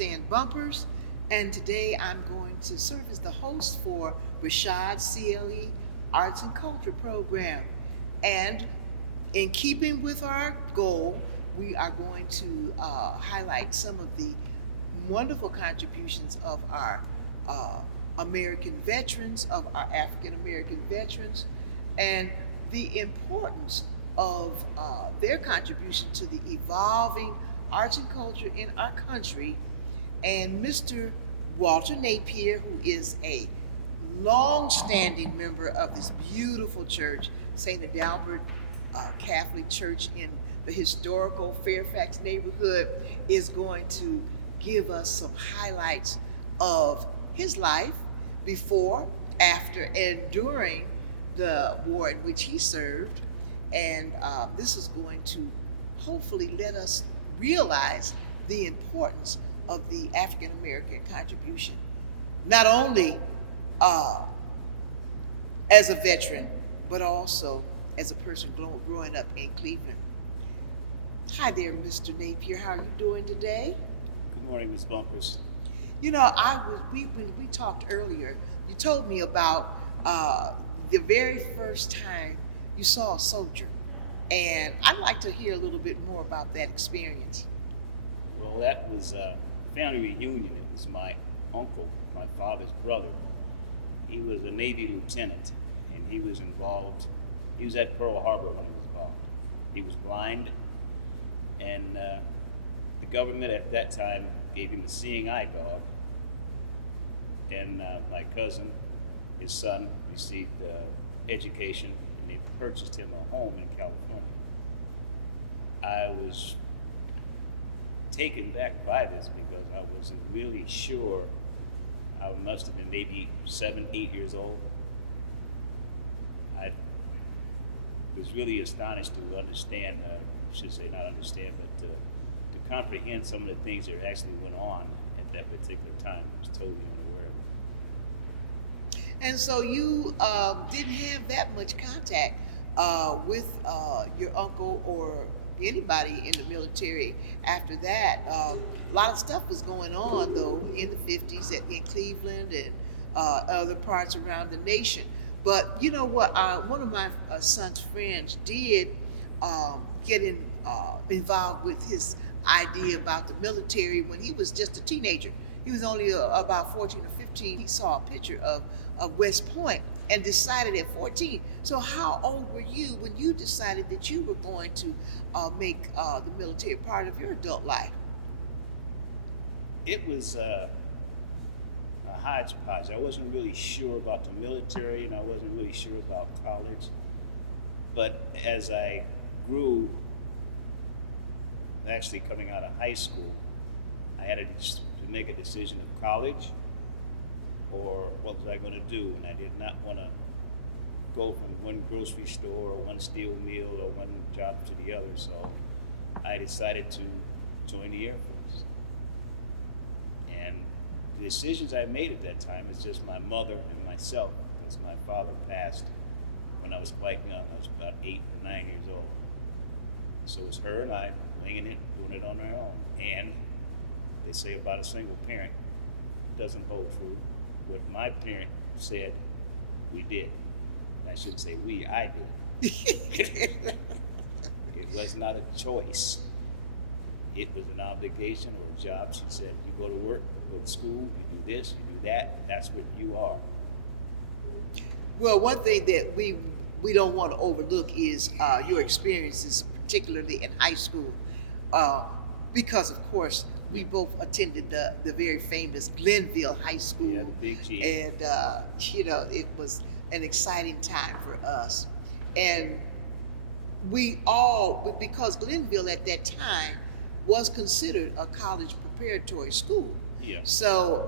Stand Bumpers, and today I'm going to serve as the host for RASHAD CLE Arts and Culture program. And in keeping with our goal, we are going to highlight some of the wonderful contributions of our American veterans, of our African American veterans, and the importance of their contribution to the evolving arts and culture in our country. And Mr. Walter Napier, who is a long-standing member of this beautiful church, St. Adalbert Catholic Church in the historical Fairfax neighborhood, is going to give us some highlights of his life before, after, and during the war in which he served. And this is going to hopefully let us realize the importance of the African American contribution, not only as a veteran, but also as a person growing up in Cleveland. Hi there, Mr. Napier. How are you doing today? Good morning, Ms. Bumpers. You know, when we talked earlier, you told me about the very first time you saw a soldier, and I'd like to hear a little bit more about that experience. Well, that was a family reunion. It was my uncle, my father's brother. He was a Navy lieutenant, and he was involved. He was at Pearl Harbor when he was involved. He was blind, and the government at that time gave him a seeing eye dog. And my cousin, his son, received education, and they purchased him a home in California. I was taken back by this because I wasn't really sure. I must have been maybe 7, 8 years old. I was really astonished to understand, I should say not understand, but to comprehend some of the things that actually went on at that particular time. I was totally unaware of it. And so you didn't have that much contact with your uncle or anybody in the military after that. A lot of stuff was going on, though, in the 50s in Cleveland and other parts around the nation. But you know what? One of my son's friends did get involved with his idea about the military when he was just a teenager. He was only about 14 or 15. He saw a picture of West Point and decided at 14. So how old were you when you decided that you were going to make the military part of your adult life? It was a hodgepodge. I wasn't really sure about the military, and I wasn't really sure about college. But as I grew, actually coming out of high school, I had to make a decision of college or what was I going to do, and I did not want to go from one grocery store or one steel mill or one job to the other, so I decided to join the Air Force. And the decisions I made at that time is just my mother and myself, because my father passed when I was quite young. I was about 8 or 9 years old. So it was her and I winging it, doing it on our own. And they say about a single parent, it doesn't hold true. What my parent said, we did. I shouldn't say we, I did. It was not a choice. It was an obligation or a job. She said, you go to work, you go to school, you do this, you do that, that's what you are. Well, one thing that we don't want to overlook is your experiences, particularly in high school, because of course we both attended the very famous Glenville High School. Yeah, the Big G. And you know, it was an exciting time for us. And we all, because Glenville at that time was considered a college preparatory school. Yeah. So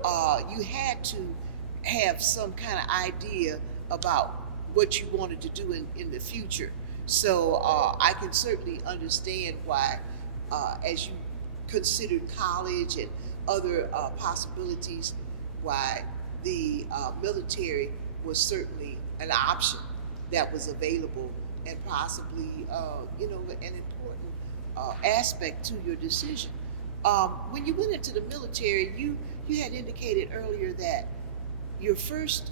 you had to have some kind of idea about what you wanted to do in the future. So I can certainly understand why, as you considered college and other possibilities, why the military was certainly an option that was available and possibly, you know, an important aspect to your decision. When you went into the military, you had indicated earlier that your first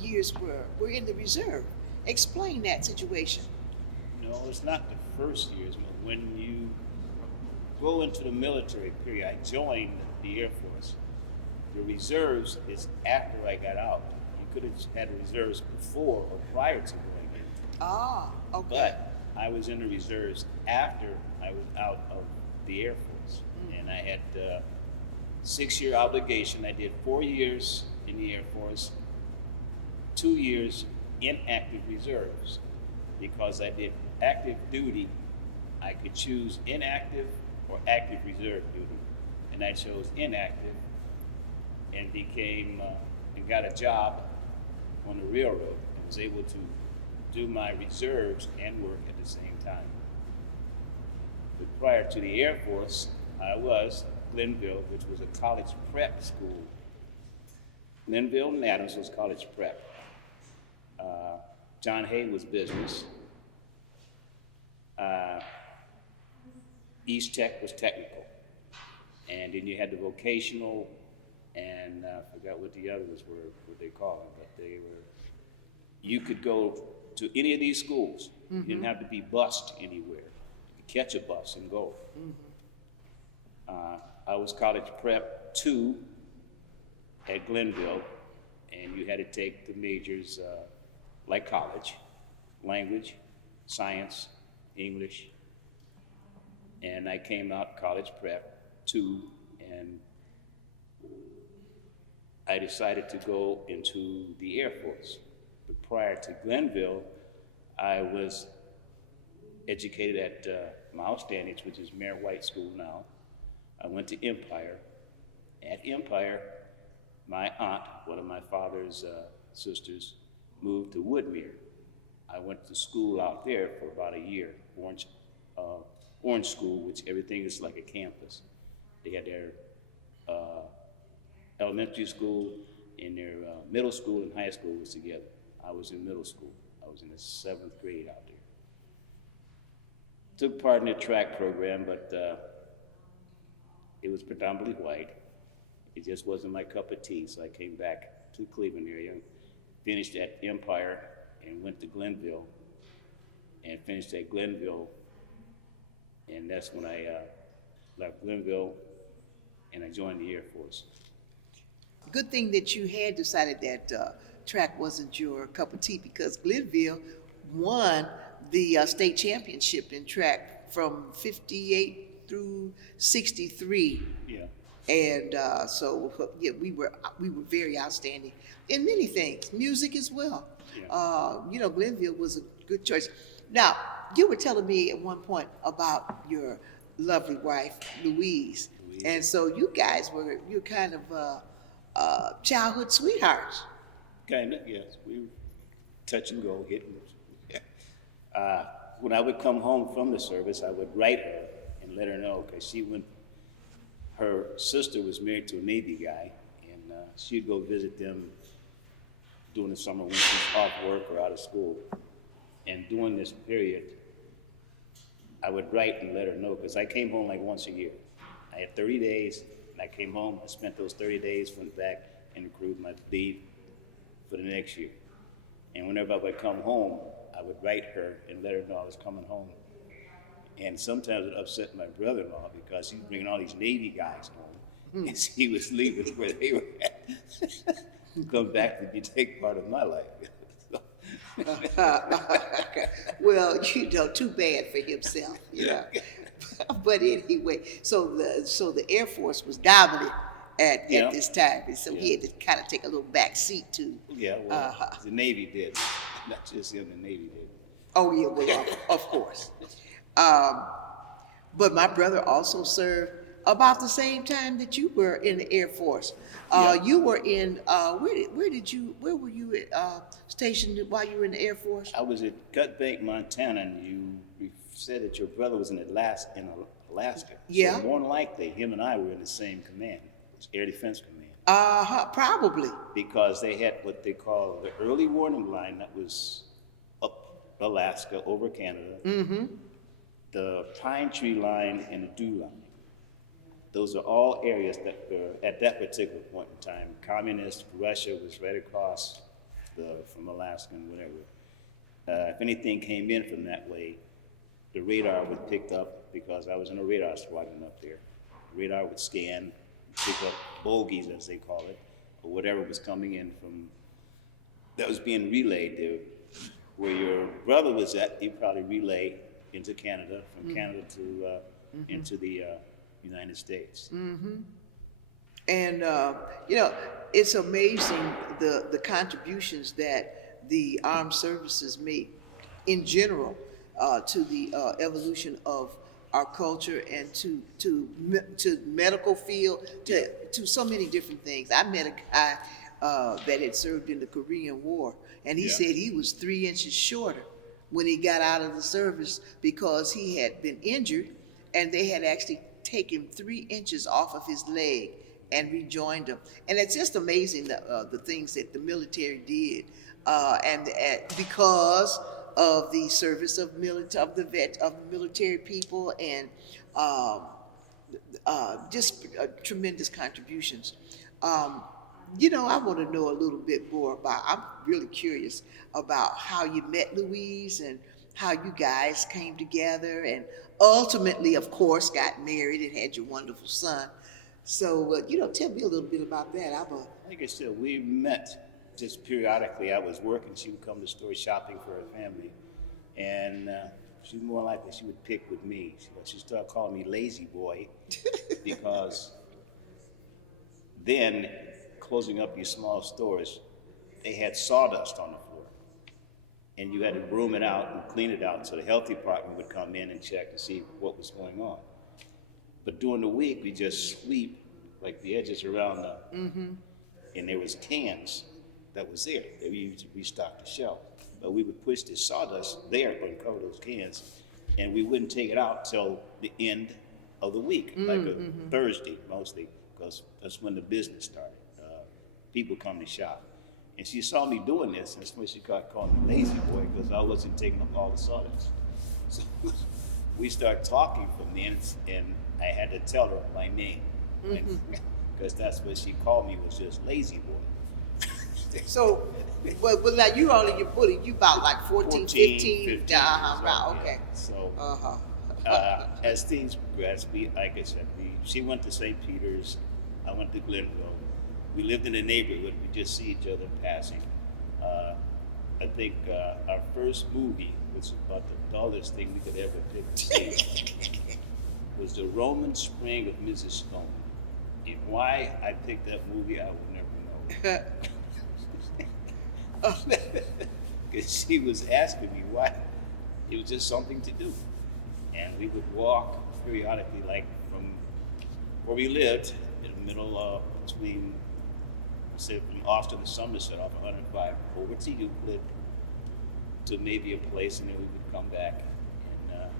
years were in the reserve. Explain that situation. No, it's not the first years, but when you go into the military period, I joined the Air Force. The reserves is after I got out. You could have had reserves before or prior to going in. Ah, okay. But I was in the reserves after I was out of the Air Force. And I had 6-year obligation. I did 4 years in the Air Force, 2 years in active reserves. Because I did active duty, I could choose inactive or active reserve duty. And I chose inactive and and got a job on the railroad and was able to do my reserves and work at the same time. But prior to the Air Force, I was Glenville, which was a college prep school. Glenville and Adams was college prep. John Hay was business. East Tech was technical. And then you had the vocational, and I forgot what the others were, what they called them, but you could go to any of these schools. You didn't have to be bused anywhere. You could catch a bus and go. I was college prep 2 at Glenville, and you had to take the majors like college, language, science, English, and I came out college prep 2, and I decided to go into the Air Force. But prior to Glenville, I was educated at Miles Standish, which is Mayor White School now. I went to Empire. At Empire, my aunt, one of my father's sisters, moved to Woodmere. I went to school out there for about a year, Orange School, which everything is like a campus. They had their elementary school and their middle school and high school was together. I was in middle school. I was in the 7th grade out there. Took part in the track program, but it was predominantly white. It just wasn't my cup of tea, so I came back to the Cleveland area, finished at Empire, and went to Glenville, and finished at Glenville, and that's when I left Glenville, and I joined the Air Force. Good thing that you had decided that track wasn't your cup of tea, because Glenville won the state championship in track from 58 through 63. Yeah. And so yeah, we were very outstanding in many things, music as well. Yeah. Glenville was a good choice. Now, you were telling me at one point about your lovely wife, Louise. And so you guys you're kind of childhood sweethearts. Kind of, yes. We were touch and go, hitting. When I would come home from the service, I would write her and let her know, because her sister was married to a Navy guy, and she'd go visit them during the summer when she's off work or out of school. And during this period, I would write and let her know, because I came home like once a year. I had 30 days, and I came home, I spent those 30 days, went back and accrued my leave for the next year. And whenever I would come home, I would write her and let her know I was coming home. And sometimes it upset my brother-in-law, because he was bringing all these Navy guys home, and he was leaving where they were at, come back to take part of my life. Well, too bad for himself, But anyway, so the Air Force was dominant at this time, and so he had to kind of take a little back seat to. Yeah, well, the Navy did, not just him. The Navy did. Oh yeah, well, of course. But my brother also served about the same time that you were in the Air Force. You were in where were you stationed while you were in the Air Force? I was at Gut Bank, Montana, and you said that your brother was in Alaska. Yeah. So more than likely, him and I were in the same command. It was Air Defense Command. Probably. Because they had what they call the early warning line that was up Alaska over Canada. Mm-hmm. The Pine Tree line and the Dew line. Those are all areas that were, at that particular point in time, communist Russia was right across from Alaska and whatever. If anything came in from that way, the radar would pick up, because I was in a radar squadron up there. Radar would scan, pick up bogeys, as they call it, or whatever was coming in from, that was being relayed there. Where your brother was at, he probably relay into Canada, from Canada to into the United States. And you know, it's amazing the contributions that the armed services make in general to the evolution of our culture and to medical field, to so many different things. I met a guy that had served in the Korean War, and he said he was 3 inches shorter when he got out of the service because he had been injured, and they had actually taken 3 inches off of his leg and rejoined him. And it's just amazing the things that the military did, and because of the service of military people, and just tremendous contributions. You know, I want to know a little bit more about, I'm really curious about how you met Louise and how you guys came together and ultimately, of course, got married and had your wonderful son. So, you know, tell me a little bit about that. Like I said, we met just periodically. I was working, she would come to the store shopping for her family, and she was more likely she would pick with me. She started calling me lazy boy because then, closing up these small stores, they had sawdust on the floor, and you had to broom it out and clean it out, so the health department would come in and check to see what was going on. But during the week, we just sweep like the edges around and there was cans that was there. They used to restock the shelf, but we would push this sawdust there and cover those cans, and we wouldn't take it out till the end of the week, like a Thursday mostly, because that's when the business started. People come to shop. And she saw me doing this, and that's when she got calling me lazy boy, because I wasn't taking up all the sawdust. So we started talking from then, and I had to tell her my name, because that's what she called me, was just lazy boy. So, but like you all in your bully, you about like 14, 15? Right, okay. So, as things progressed, like I said, she went to St. Peter's, I went to Glenville. We lived in a neighborhood, we just see each other passing. I think our first movie was about the dullest thing we could ever pick to see. Was The Roman Spring of Mrs. Stone. And why I picked that movie, I would never know. Because she was asking me why. It was just something to do. And we would walk periodically, like from where we lived, in the middle between, say, from Austin to Somerset off 105, over to Euclid, to maybe a place, and then we would come back. And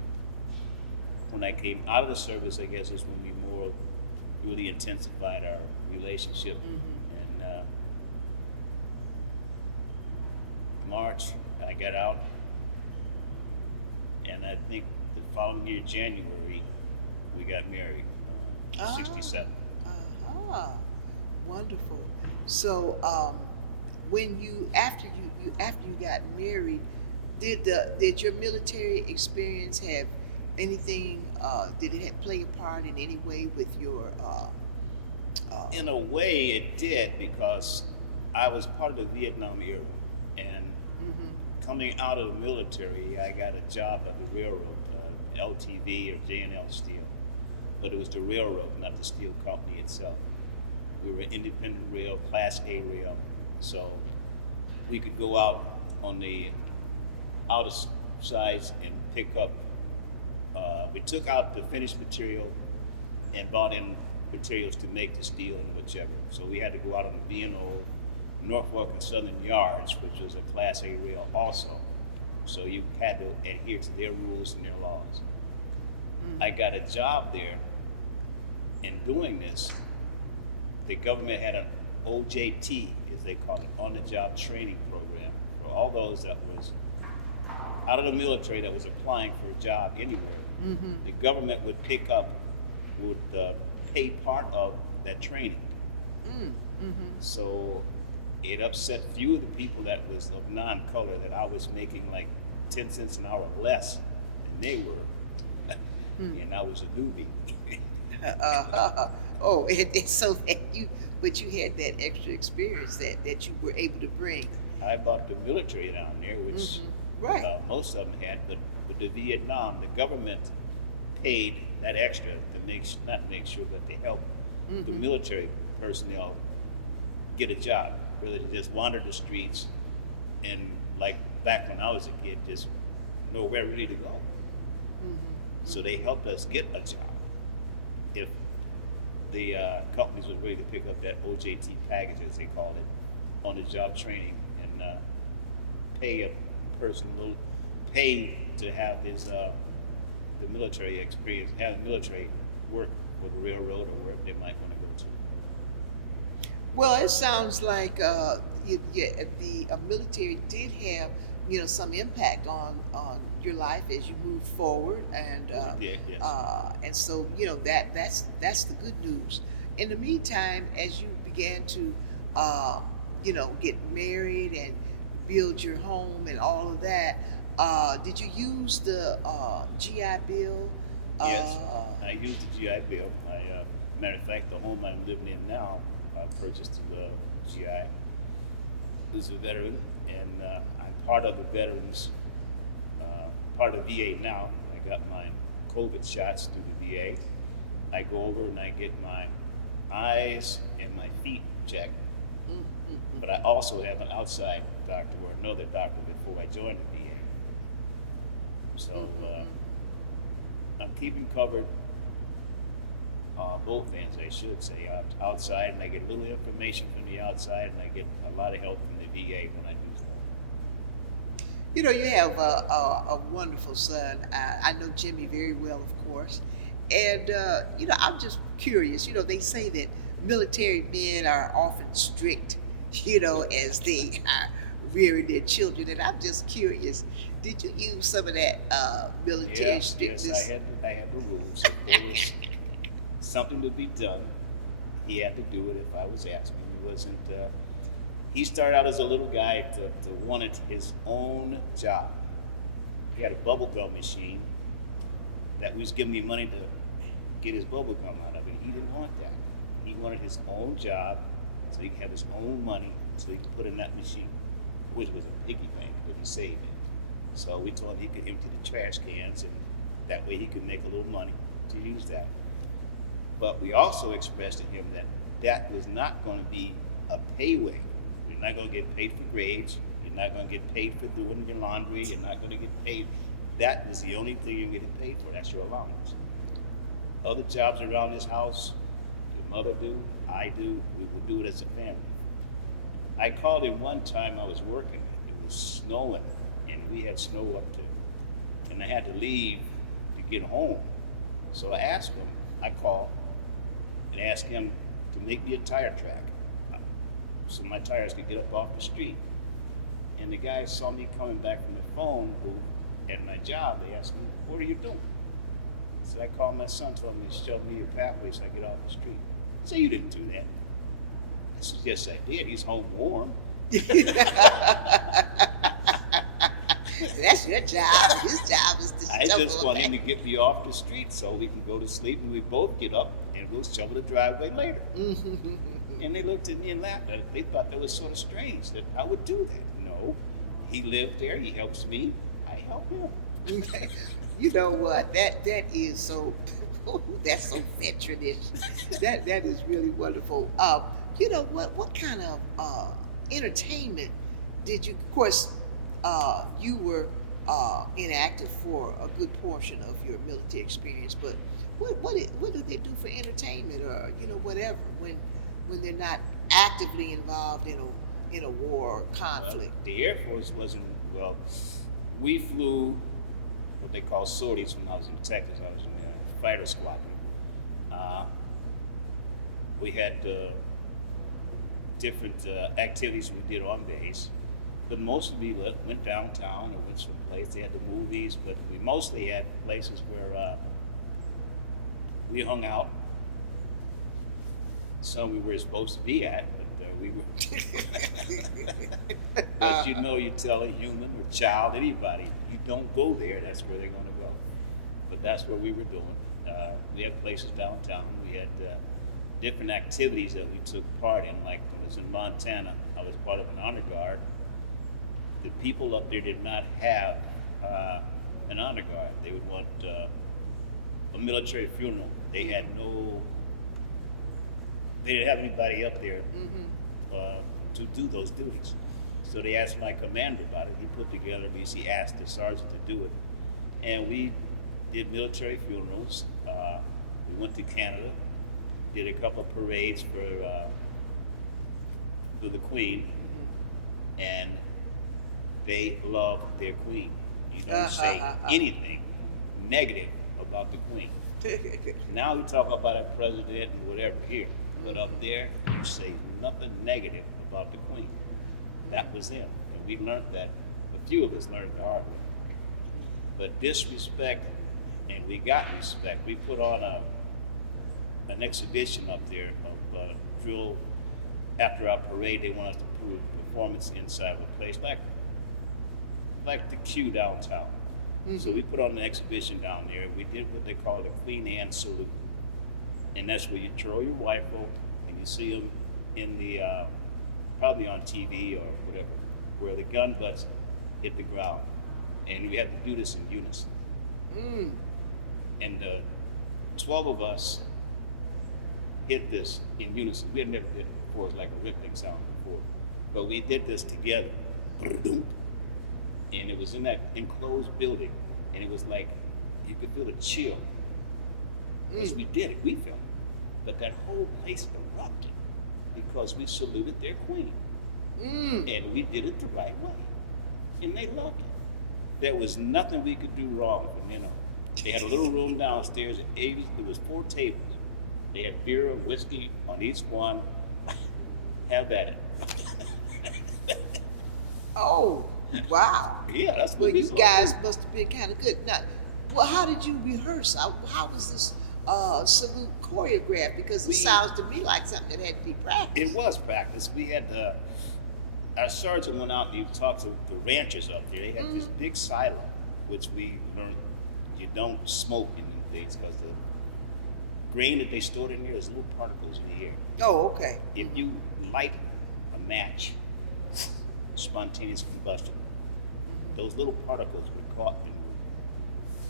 when I came out of the service, I guess is when we more really intensified our relationship. And March, I got out, and I think the following year, January, we got married, 67. Wonderful. So, when after you got married, did your military experience have anything? Did it play a part in any way with your? In a way, it did, because I was part of the Vietnam era, and coming out of the military, I got a job at the railroad, LTV or J&L Steel, but it was the railroad, not the steel company itself. We were independent rail, Class A rail, so we could go out on the outer sides and pick up. We took out the finished material and brought in materials to make the steel and whichever. So we had to go out on the B&O, Norfolk and Southern Yards, which was a Class A rail also. So you had to adhere to their rules and their laws. I got a job there. In doing this, the government had an OJT, as they call it, on-the-job training program for all those that was out of the military that was applying for a job anywhere. The government would pick up, would pay part of that training. Mm, mm-hmm. So it upset few of the people that was of non-color that I was making like 10 cents an hour less than they were, and I was a newbie. Oh, so that but you had that extra experience that you were able to bring. I bought the military down there, which Right. most of them had, but with the Vietnam, the government paid that extra to not make sure, but to help the military personnel get a job, rather than just wander the streets and, like back when I was a kid, just nowhere really to go. So they helped us get a job. If the companies were ready to pick up that OJT package, as they call it, on the job training, and pay a person pay to have his the military experience, have the military work for the railroad or wherever they might want to go to. Well, it sounds like the military did have some impact on your life as you move forward, and Yes. and so that's the good news. In the meantime, as you began to get married and build your home and all of that, did you use the GI Bill? Yes, I used the GI Bill. Matter of fact, the home I'm living in now, I purchased the GI. As a veteran, and I'm part of the veterans, part of VA now. I got my COVID shots through the VA. I go over and I get my eyes and my feet checked. But I also have an outside doctor or another doctor before I joined the VA. So I'm keeping covered both ends, I should say, outside, and I get a little information from the outside, and I get a lot of help from the VA when I do that. You have a wonderful son. I know Jimmy very well, of course. And, I'm just curious. They say that military men are often strict, as they are rearing their children. And I'm just curious, did you use some of that military strictness? Yes, I had the rules. If there was something to be done, he had to do it if I was asking. He wasn't... he started out as a little guy to wanted his own job. He had a bubble gum machine that was giving me money to get his bubble gum out of it. He didn't want that. He wanted his own job so he could have his own money so he could put in that machine, which was a piggy bank because he saved it. So we told him he could empty the trash cans, and that way he could make a little money to use that. But we also expressed to him that that was not going to be a pay wage. You're not going to get paid for grades. You're not going to get paid for doing your laundry. You're not going to get paid. That is the only thing you're getting paid for. That's your allowance. Other jobs around this house, your mother do, I do, we will do it as a family. I called him one time I was working. It was snowing, and we had snow up there. And I had to leave to get home. So I asked him, I called and asked him to make me a tire track so my tires could get up off the street. And the guy saw me coming back from the phone booth at my job. They asked me, what are you doing? So I called my son, told him to show me a pathway so I get off the street. I said, you didn't do that. I said, yes, I did. He's home warm. That's your job. His job is to I just want him to get me off the street so we can go to sleep and we both get up and we'll shovel the driveway later. And they looked at me and laughed at it. They thought that was sort of strange that I would do that. No, he lived there. He helps me. I help him. You know what? That is so. That's so veteranish. That is really wonderful. What kind of entertainment did you? Of course, you were inactive for a good portion of your military experience. But what do they do for entertainment, or whatever when they're not actively involved in a war or conflict? The Air Force wasn't, well, we flew what they call sorties when I was in Texas. I was in the fighter squadron. We had different activities we did on base, but mostly we went downtown or went someplace. They had the movies, but we mostly had places where we hung out some we were supposed to be at, but we were. But you know, you tell a human or child, anybody, you don't go there, that's where they're going to go. But that's what we were doing. We had places downtown. We had different activities that we took part in. Like when I was in Montana, I was part of an honor guard. The people up there did not have an honor guard. They would want a military funeral. They had they didn't have anybody up there to do those duties. So they asked my commander about it. He put together, he asked the sergeant to do it. And we did military funerals. We went to Canada, did a couple of parades for the Queen, and they loved their Queen. You don't say anything negative about the Queen. Now we talk about a president and whatever here, but up there, you say nothing negative about the Queen. That was them. And we learned that, a few of us learned the hard way. But disrespect, and we got respect. We put on an exhibition up there of drill. After our parade, they wanted us to prove performance inside of a place like the Q downtown. So we put on an exhibition down there. We did what they call the Queen Anne salute. And that's where you throw your rifle and you see them in the, probably on TV or whatever, where the gun butts hit the ground. And we had to do this in unison. And 12 of us hit this in unison. We had never did it before. It was like a ripping sound before. But we did this together. And it was in that enclosed building. And it was like, you could feel the chill. Because we did it, we felt it. But that whole place erupted because we saluted their queen. And we did it the right way. And they loved it. There was nothing we could do wrong from then on. They had a little room downstairs. There was 4 tables. They had beer and whiskey on each one. Have at it. Oh, wow. Yeah, that's what well, we you guys must have been kind of good. Now, well, how did you rehearse? How was this salute choreographed? Because it sounds to me like something that had to be practiced. It was practiced. We had our sergeant went out and he talked to the ranchers up there. They had this big silo, which we learned you don't smoke in these days because the grain that they stored in there is little particles in the air. Oh, okay. If you light a match, spontaneous combustion, those little particles would caught in.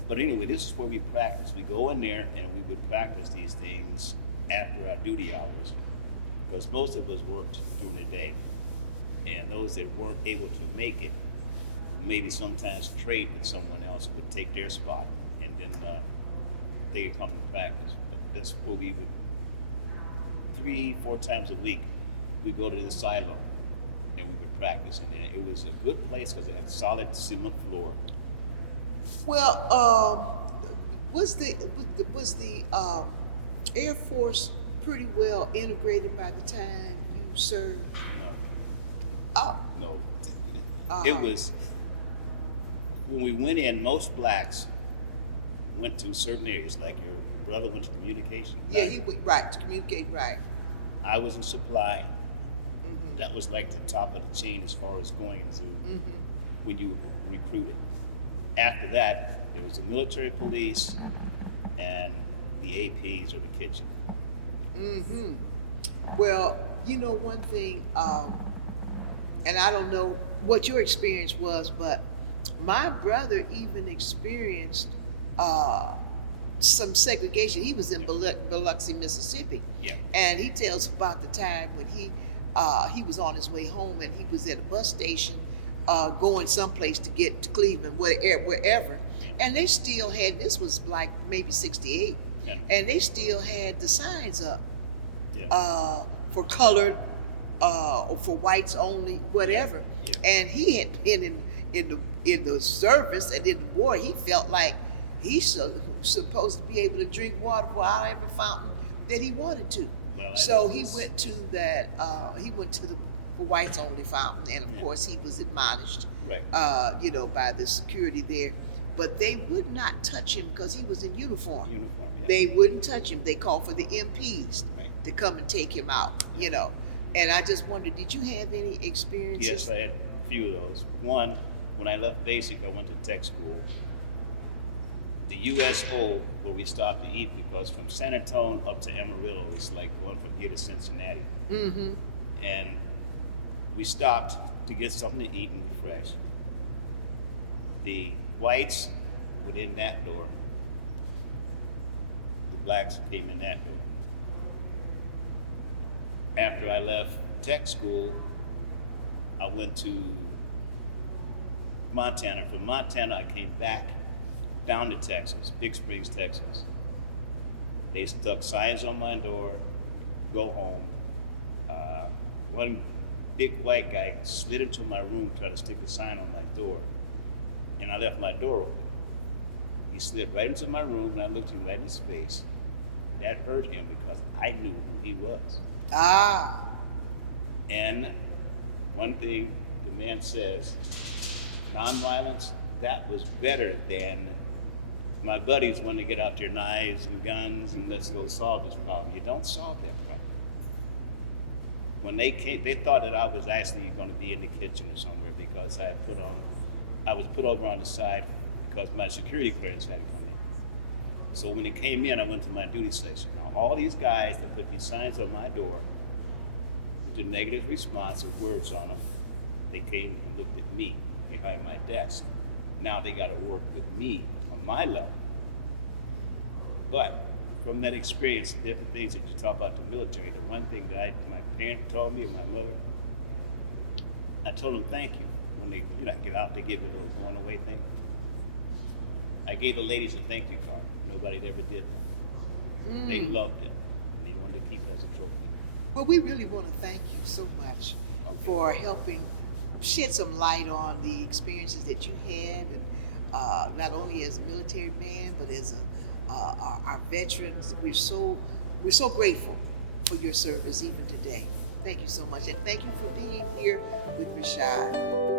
But anyway, this is where we practice. We go in there and we would practice these things after our duty hours, because most of us worked during the day, and those that weren't able to make it, maybe sometimes trade with someone else, would take their spot, and then they could come to practice. But that's where we would 3-4 times a week we go to the silo and we would practice, and it was a good place because it had solid cement floor. Well, was the Air Force pretty well integrated by the time you served? No. It was, when we went in, most blacks went to certain areas, like your brother went to communication. Yeah, he went right to communicate, right. I was in supply. That was like the top of the chain as far as going to when you were recruited. After that, there was the military police and the APs or the kitchen. Well, you know one thing, and I don't know what your experience was, but my brother even experienced some segregation. He was in Biloxi, Mississippi, and he tells about the time when he was on his way home and he was at a bus station going someplace to get to Cleveland, wherever, and they still had, this was like maybe 68, and they still had the signs up for colored, or for whites only, whatever. And he had been in the service and in the war. He felt like he's supposed to be able to drink water from every fountain that he wanted to. Well, so he went to that. He went to the whites only fountain, and of course he was admonished, by the security there. But they would not touch him because he was in uniform. They wouldn't touch him. They called for the MPs, to come and take him out, you know. And I just wondered, did you have any experiences? Yes, I had a few of those. One, when I left basic, I went to tech school. The USO, where we stopped to eat, because from San Antonio up to Amarillo, it's like going from here to Cincinnati. Mm-hmm. And we stopped to get something to eat and refresh. The whites were in that door. The blacks came in that door. After I left tech school, I went to Montana. From Montana, I came back down to Texas, Big Springs, Texas. They stuck signs on my door, go home. One big white guy slid into my room, tried to stick a sign on my door, and I left my door open. He slid right into my room, and I looked him right in his face. That hurt him because I knew who he was. Ah. And one thing the man says, nonviolence, that was better than my buddies want to get out their knives and guns and let's go solve this problem. You don't solve that problem. When they came, they thought that I was actually going to be in the kitchen or somewhere because I was put over on the side because my security clearance had to come in. So when it came in, I went to my duty station. Now all these guys that put these signs on my door with a negative response of words on them, they came and looked at me behind my desk. Now they got to work with me on my level. But from that experience, different things that you talk about the military, the one thing that my parent told me, and my mother, I told them thank you. When they get out, they give me a little going away thing. I gave the ladies a thank you card. Nobody ever did that. They loved it. They wanted to keep it as a trophy. Well, we really want to thank you so much for helping shed some light on the experiences that you had, and not only as a military man, but as our veterans. We're so grateful for your service even today. Thank you so much, and thank you for being here with RASHAD.